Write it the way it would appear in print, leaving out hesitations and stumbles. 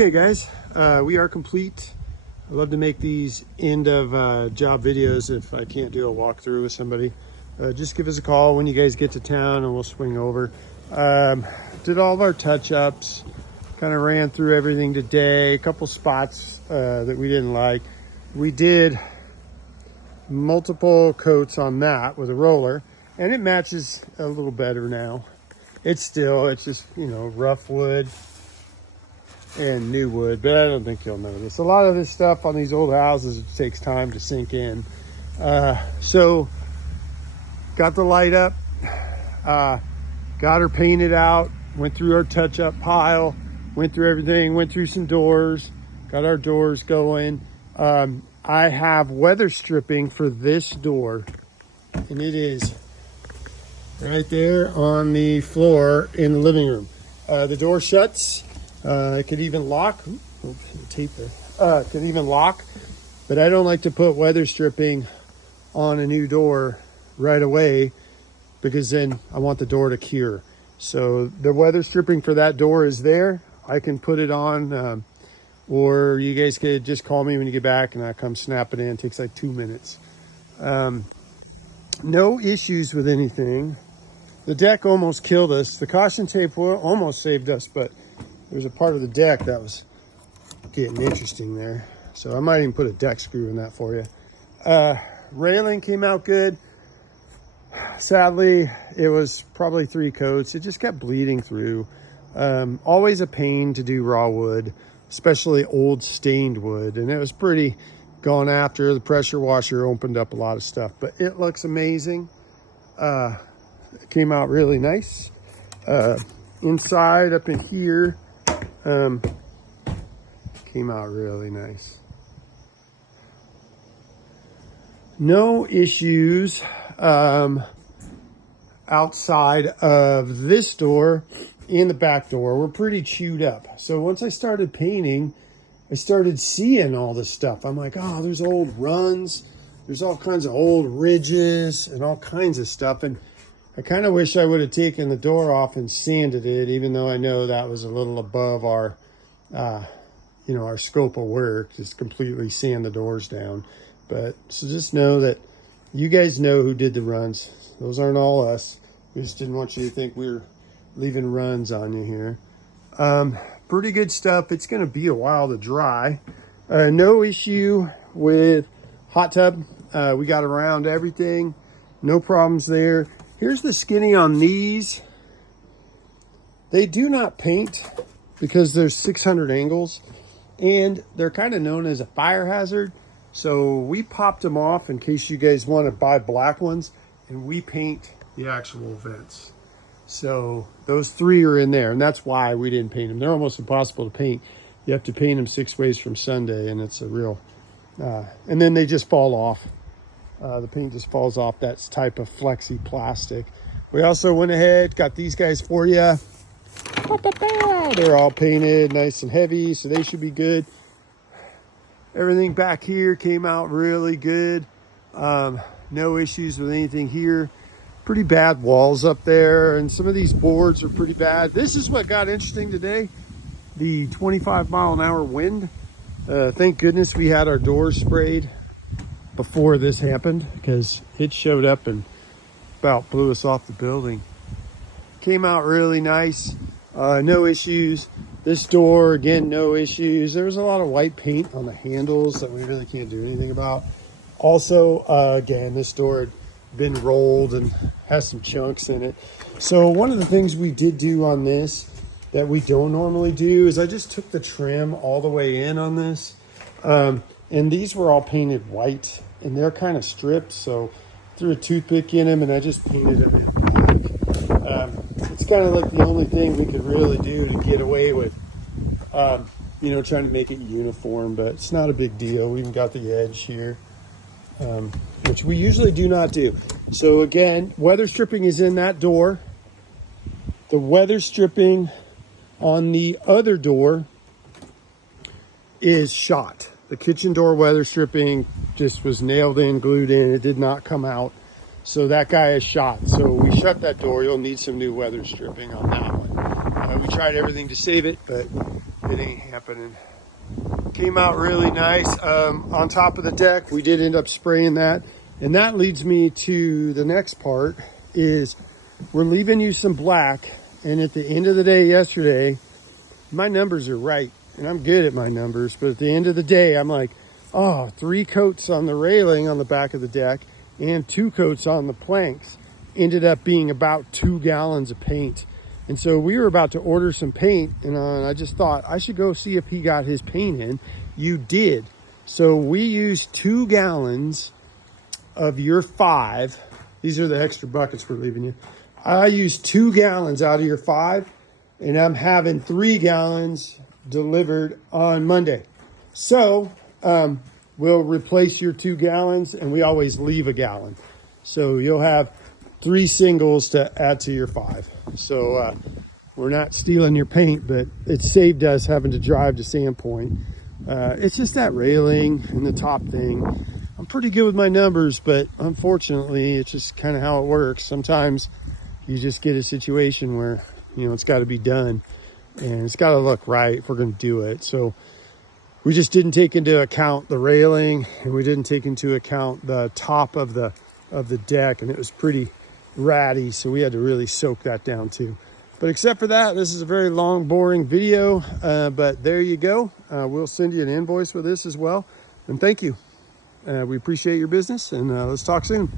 Okay guys, we are complete. I love to make these end of job videos if I can't do a walkthrough with somebody. Just give us a call when you guys get to town and we'll swing over. Did all of our touch-ups, kind of ran through everything today. A couple spots that we didn't like. We did multiple coats on that with a roller and it matches a little better now. It's just, you know, rough wood and new wood, but I don't think you'll notice. A lot of this stuff on these old houses, it takes time to sink in. So got the light up, got her painted out, went through our touch-up pile, went through everything, went through some doors, got our doors going. I have weather stripping for this door, and it is right there on the floor in the living room. The door shuts. It could even lock. Tape there. It could even lock, but I don't like to put weather stripping on a new door right away because then I want the door to cure. So the weather stripping for that door is there. I can put it on, or you guys could just call me when you get back and I come snap it in. It takes like 2 minutes. No issues with anything. The deck almost killed us. The caution tape almost saved us, but there's a part of the deck that was getting interesting there. So I might even put a deck screw in that for you. Railing came out good. Sadly, it was probably 3 coats. It just kept bleeding through. Always a pain to do raw wood, especially old stained wood. And it was pretty gone after. The pressure washer opened up a lot of stuff, but it looks amazing. It came out really nice. Inside up in here, came out really nice. No issues outside of this door and the back door. We're pretty chewed up. So once I started painting, I started seeing all this stuff. I'm like, oh, there's old runs. There's all kinds of old ridges and all kinds of stuff. And I kind of wish I would have taken the door off and sanded it, even though I know that was a little above our, you know, our scope of work, just completely sand the doors down. But so just know that you guys know who did the runs. Those aren't all us. We just didn't want you to think we were leaving runs on you here. Pretty good stuff. It's going to be a while to dry. No issue with hot tub. We got around everything. No problems there. Here's the skinny on these. They do not paint because there's 600 angles and they're kind of known as a fire hazard. So we popped them off in case you guys want to buy black ones, and we paint the actual vents. So those 3 are in there, and that's why we didn't paint them. They're almost impossible to paint. You have to paint them 6 ways from Sunday, and it's a real, and then they just fall off. The paint just falls off that type of flexi plastic. We also went ahead, got these guys for you. They're all painted nice and heavy, so they should be good. Everything back here came out really good. No issues with anything here. Pretty bad walls up there, and some of these boards are pretty bad. This is what got interesting today, the 25-mile-an-hour wind. Thank goodness we had our doors sprayed before this happened, because it showed up and about blew us off the building. Came out really nice. No issues. This door, again, no issues. There was a lot of white paint on the handles that we really can't do anything about. Also, again, this door had been rolled and has some chunks in it. So one of the things we did do on this that we don't normally do is I just took the trim all the way in on this. And these were all painted white and they're kind of stripped. So threw a toothpick in them and I just painted them in black. It's kind of like the only thing we could really do to get away with, you know, trying to make it uniform, but it's not a big deal. We even got the edge here, which we usually do not do. So again, weather stripping is in that door. The weather stripping on the other door is shot. The kitchen door weather stripping just was nailed in, glued in. It did not come out. So that guy is shot. So we shut that door. You'll need some new weather stripping on that one. We tried everything to save it, but it ain't happening. Came out really nice. On top of the deck, we did end up spraying that. And that leads me to the next part is we're leaving you some black. And at the end of the day yesterday, my numbers are right. And I'm good at my numbers. But at the end of the day, I'm like, oh, 3 coats on the railing on the back of the deck and 2 coats on the planks ended up being about 2 gallons of paint. And so we were about to order some paint, and I just thought I should go see if he got his paint in. You did. So we used 2 gallons of your 5. These are the extra buckets we're leaving you. I used 2 gallons out of your 5, and I'm having 3 gallons delivered on Monday. So we'll replace your 2 gallons, and we always leave a gallon. So you'll have 3 singles to add to your 5. So we're not stealing your paint, but it saved us having to drive to Sandpoint. It's just that railing and the top thing. I'm pretty good with my numbers, but unfortunately, it's just kind of how it works. Sometimes you just get a situation where, you know, it's got to be done and it's got to look right if we're going to do it. So we just didn't take into account the railing, and we didn't take into account the top of the deck, and it was pretty ratty, so we had to really soak that down too. But except for that, this is a very long, boring video, but there you go. We'll send you an invoice for this as well, and thank you. We appreciate your business, and let's talk soon.